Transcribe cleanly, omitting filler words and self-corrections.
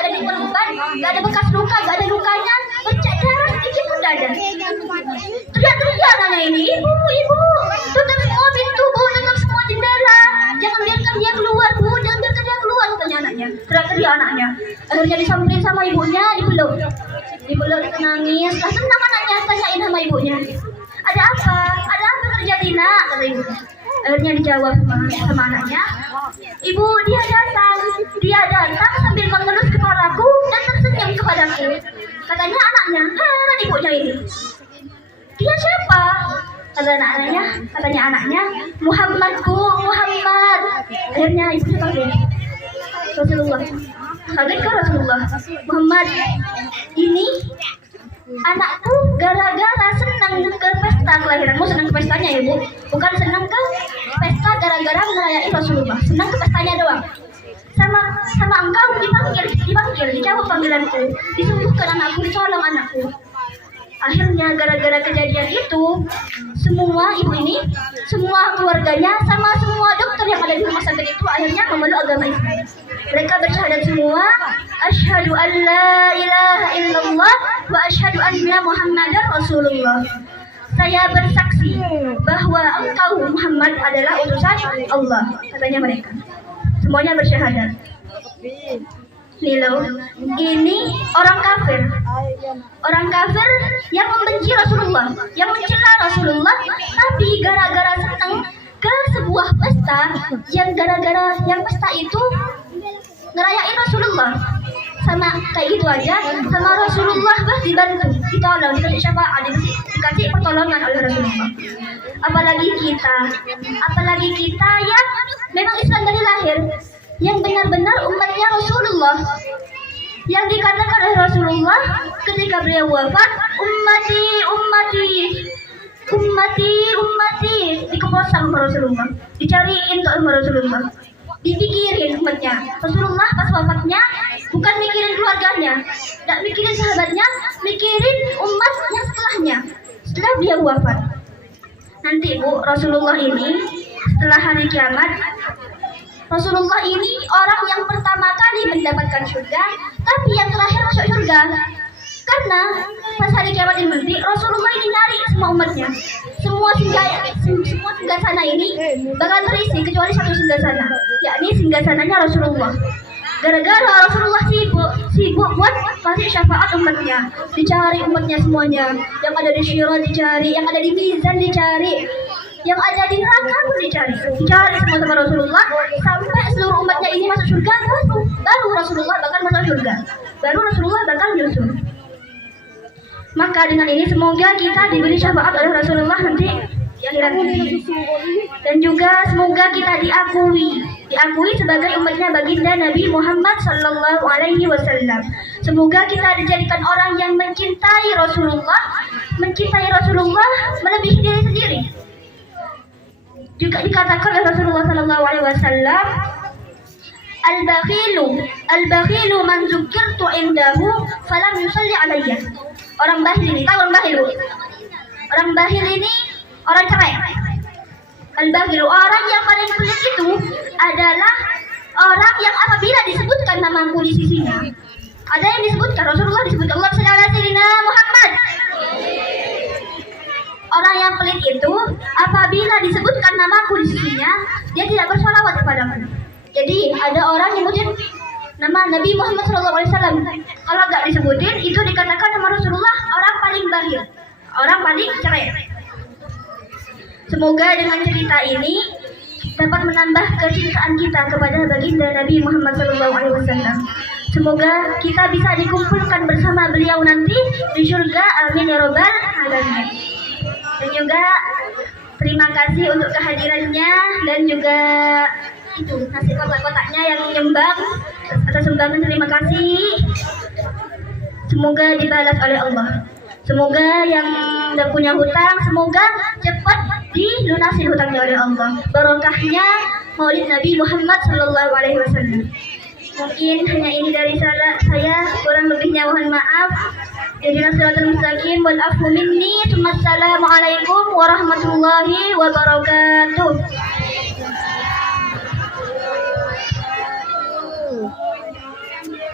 gak ada diperban, gak ada bekas luka, gak ada lukanya, bercak darah sedikit pun gak ada. Teriak-teriak nanya ini, ibu, tutup semua pintu bu, tutup semua jendela, jangan biarkan dia keluar bu, jangan biarkan dia keluar, katanya anaknya. Teriak-teriak anaknya. Akhirnya disamperin sama ibunya, dipeluk, nangis. Lah senang anaknya, tanyain sama ibunya, ada apa terjadi nak, kata ibu. Akhirnya dijawab sama anaknya, ibu, dia datang sambil mengelus kepalaku dan tersenyum kepadaku. Katanya anaknya, heran ibunya ini, dia siapa? Katanya anaknya, Muhammad bu, Muhammad. Akhirnya ibunya panggil Rasulullah. Kaget kan Rasulullah? Muhammad, ini anakku gara-gara senang ke pesta kelahiranmu. Senang ke pestanya ya bu, bukan senang ke pesta gara-gara merayain Rasulullah. Senang ke pestanya doang. Sama engkau dipanggil, dijawab panggilanku, disembuhkan anakku, ditolong anakku. Akhirnya gara-gara kejadian itu, semua ibu ini, semua keluarganya, sama semua dokter yang ada di rumah sakit itu akhirnya memeluk agama Islam. Mereka bersyahadat semua, asyhadu an la ilaha illallah wa asyhadu anna Muhammadar Rasulullah. Saya bersaksi bahwa engkau Muhammad adalah utusan Allah, katanya mereka. Semuanya bersyahadat. Nih loh, ini orang kafir yang membenci Rasulullah, yang mencela Rasulullah, tapi gara-gara senang ke sebuah pesta, yang gara-gara yang pesta itu ngerayain Rasulullah, sama kayak gitu aja, sama Rasulullah dibantu, ditolong, dikasih syafaat, dikasih pertolongan oleh Rasulullah. Apalagi kita yang memang Islam dari lahir, yang benar-benar umatnya Rasulullah, yang dikatakan oleh Rasulullah ketika beliau wafat, ummati, dikeposang sama Rasulullah, dicariin sama Rasulullah, dipikirin umatnya. Rasulullah pas wafatnya bukan mikirin keluarganya, tidak mikirin sahabatnya, mikirin umat yang setelahnya, setelah beliau wafat. Nanti bu, Rasulullah ini setelah hari kiamat, Rasulullah ini orang yang pertama kali mendapatkan surga, tapi yang terakhir masuk surga. Karena pas hari kiamat ini nanti, Rasulullah ini nyari semua umatnya, semua singgasana ini bakal terisi kecuali satu singgasana, yakni singgasananya Rasulullah. Gara-gara Rasulullah sibuk buat kasih syafaat umatnya, dicari umatnya semuanya, yang ada di Syirat dicari, yang ada di Mizan dicari, yang ada di neraka pun dicari semua sama Rasulullah, sampai seluruh umatnya ini masuk surga, baru Rasulullah bakal masuk surga, baru Rasulullah bakal nyusul. Maka dengan ini semoga kita diberi syafaat oleh Rasulullah nanti di akhirat ini, dan juga semoga kita diakui sebagai umatnya baginda Nabi Muhammad Sallallahu Alaihi Wasallam. Semoga kita dijadikan orang yang mencintai Rasulullah melebihi diri sendiri. Juga dikatakan oleh Rasulullah Sallallahu Alaihi Wasallam, al-bakhilu man zukirtu indahu falam yusalli alayya. Orang bakhil ini, tahu orang bakhil? Orang bakhil ini orang cerai. Al-bakhilu, orang yang paling pelit itu adalah orang yang apabila disebutkan namaku di sisinya, ada yang disebutkan Rasulullah, disebutkan Allah Sayyidina Muhammad. Orang yang pelit itu apabila disebutkan namaku di sisinya, dia tidak bersalawat kepadaku. Jadi ada orang nyebutin nama Nabi Muhammad SAW, kalau nggak disebutin itu dikatakan nama Rasulullah orang paling bakhil, orang paling cerai. Semoga dengan cerita ini dapat menambah kecintaan kita kepada baginda Nabi Muhammad SAW. Semoga kita bisa dikumpulkan bersama beliau nanti di surga, amin ya robbal alamin. Dan juga terima kasih untuk kehadirannya, dan juga itu nasi kotak-kotaknya yang nyumbang, atas sumbangan terima kasih. Semoga dibalas oleh Allah. Semoga yang tidak punya hutang, semoga cepat dilunasi hutangnya oleh Allah. Barokahnya Maulid Nabi Muhammad Sallallahu Alaihi Wasallam. Mungkin hanya ini dari saya, kurang lebihnya mohon maaf. Ihdinas siratal mustaqim wal afwu minni. Assalamualaikum warahmatullahi wabarakatuh.